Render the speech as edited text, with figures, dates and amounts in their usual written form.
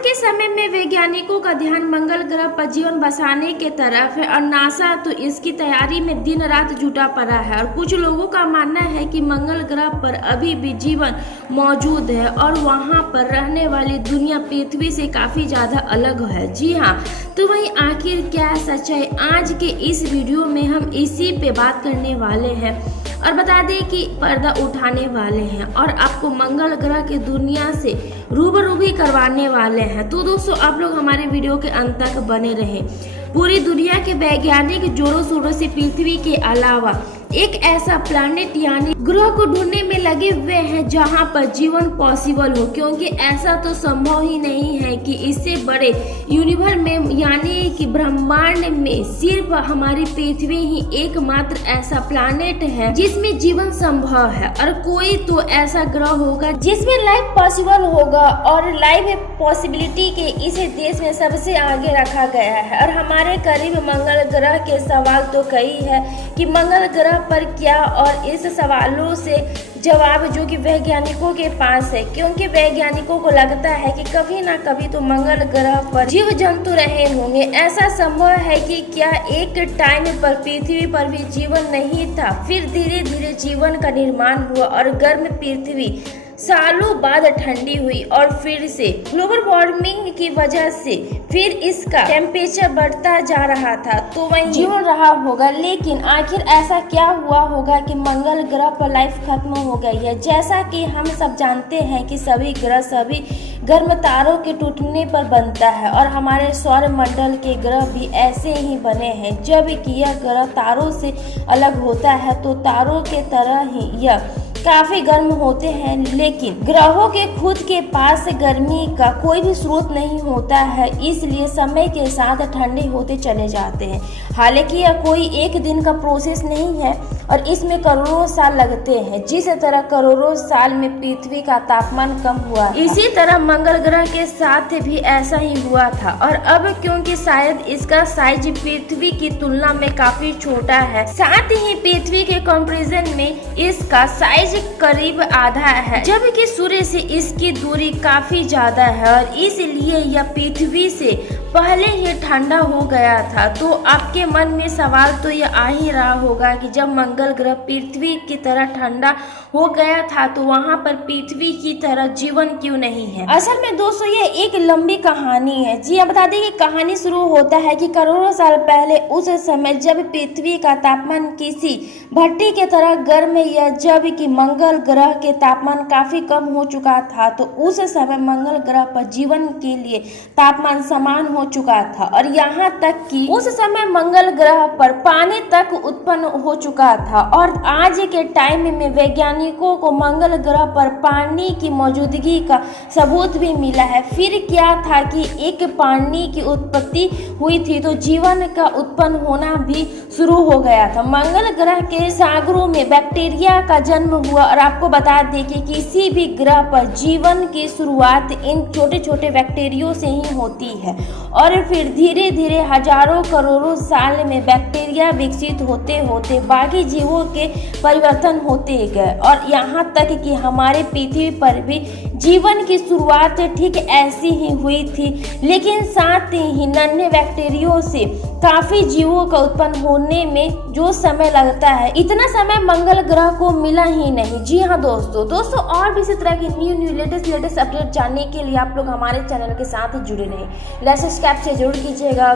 के समय में वैज्ञानिकों का ध्यान मंगल ग्रह पर जीवन बसाने के तरफ है और नासा तो इसकी तैयारी में दिन रात जुटा पड़ा है। और कुछ लोगों का मानना है कि मंगल ग्रह पर अभी भी जीवन मौजूद है और वहां पर रहने वाली दुनिया पृथ्वी से काफी ज्यादा अलग है। जी हाँ, तो वहीं आखिर क्या सच है, आज के इस वीडियो में हम इसी पे बात करने वाले हैं और बता दें कि पर्दा उठाने वाले हैं और आपको मंगल ग्रह की दुनिया से रूबरू भी करवाने वाले हैं। तो दोस्तों, आप लोग हमारे वीडियो के अंत तक बने रहें। पूरी दुनिया के वैज्ञानिक जोरों शोरों से पृथ्वी के अलावा एक ऐसा प्लैनेट यानी ग्रह को ढूंढने में लगे हुए हैं जहां पर जीवन पॉसिबल हो, क्योंकि ऐसा तो संभव ही नहीं है कि इससे बड़े यूनिवर्स में यानी कि ब्रह्मांड में सिर्फ हमारी पृथ्वी ही एकमात्र ऐसा प्लैनेट है जिसमें जीवन संभव है। और कोई तो ऐसा ग्रह होगा जिसमें लाइफ पॉसिबल होगा और लाइफ पॉसिबिलिटी के इस देश में सबसे आगे रखा गया है। और हमारे करीब मंगल ग्रह के सवाल तो कई है कि मंगल ग्रह पर क्या, और इस सवालों से जवाब जो कि वैज्ञानिकों के पास है, क्योंकि वैज्ञानिकों को लगता है कि कभी ना कभी तो मंगल ग्रह पर जीव जंतु रहे होंगे। ऐसा संभव है कि क्या एक टाइम पर पृथ्वी पर भी जीवन नहीं था, फिर धीरे धीरे जीवन का निर्माण हुआ और गर्म पृथ्वी सालों बाद ठंडी हुई और फिर से ग्लोबल वार्मिंग की वजह से फिर इसका टेम्परेचर बढ़ता जा रहा था, तो वही जीवन रहा होगा। लेकिन आखिर ऐसा क्या हुआ होगा कि मंगल ग्रह पर लाइफ खत्म हो गई है। जैसा कि हम सब जानते हैं कि सभी ग्रह सभी गर्म तारों के टूटने पर बनता है और हमारे सौर मंडल के ग्रह भी ऐसे ही बने हैं। जब कि यह ग्रह तारों से अलग होता है तो तारों के तरह ही यह काफी गर्म होते हैं, लेकिन ग्रहों के खुद के पास गर्मी का कोई भी स्रोत नहीं होता है, इसलिए समय के साथ ठंडे होते चले जाते हैं। हालांकि यह कोई एक दिन का प्रोसेस नहीं है और इसमें करोड़ों साल लगते हैं। जिस तरह करोड़ों साल में पृथ्वी का तापमान कम हुआ, इसी तरह मंगल ग्रह के साथ भी ऐसा ही हुआ था। और अब क्योंकि शायद इसका साइज पृथ्वी की तुलना में काफी छोटा है, साथ ही पृथ्वी के कंपैरिजन में इसका साइज करीब आधा है, जबकि सूर्य से इसकी दूरी काफी ज्यादा है और इसलिए यह पृथ्वी से पहले ही ठंडा हो गया था। तो आपके मन में सवाल तो यह आ ही रहा होगा कि जब मंगल ग्रह पृथ्वी की तरह ठंडा हो गया था तो वहां पर पृथ्वी की तरह जीवन क्यों नहीं है। असल में दोस्तों, यह एक लंबी कहानी है। जी, बता दें कि कहानी शुरू होता है कि करोड़ों साल पहले, उस समय जब पृथ्वी का तापमान किसी भट्टी की तरह गर्म या जब कि मंगल ग्रह के तापमान काफी कम हो चुका था, तो उस समय मंगल ग्रह पर जीवन के लिए तापमान समान हो चुका था और यहाँ तक कि उस समय मंगल ग्रह पर पानी तक उत्पन्न हो चुका था। और आज के टाइम में वैज्ञानिकों को मंगल ग्रह पर पानी की मौजूदगी का सबूत भी मिला है। फिर क्या था कि एक पानी की उत्पत्ति हुई थी तो जीवन का उत्पन्न होना भी शुरू हो गया था। मंगल ग्रह के सागरों में बैक्टीरिया का जन्म हुआ और आपको बता दें कि किसी भी ग्रह पर जीवन की शुरुआत इन छोटे छोटे बैक्टीरियो से ही होती है और फिर धीरे धीरे हजारों करोड़ों साल में बैक्टीरिया विकसित होते होते बाकी जीवों के परिवर्तन होते गए और यहाँ तक कि हमारे पृथ्वी पर भी जीवन की शुरुआत ठीक ऐसी ही हुई थी। लेकिन साथ ही नन्हे बैक्टीरियो से काफी जीवों का उत्पन्न होने में जो समय लगता है, इतना समय मंगल ग्रह को मिला ही नहीं। जी हाँ दोस्तों, और भी इसी तरह की न्यू लेटेस्ट अपडेट जानने के लिए आप लोग हमारे चैनल के साथ जुड़े रहें। लाइक सब्सक्राइब से जरूर कीजिएगा।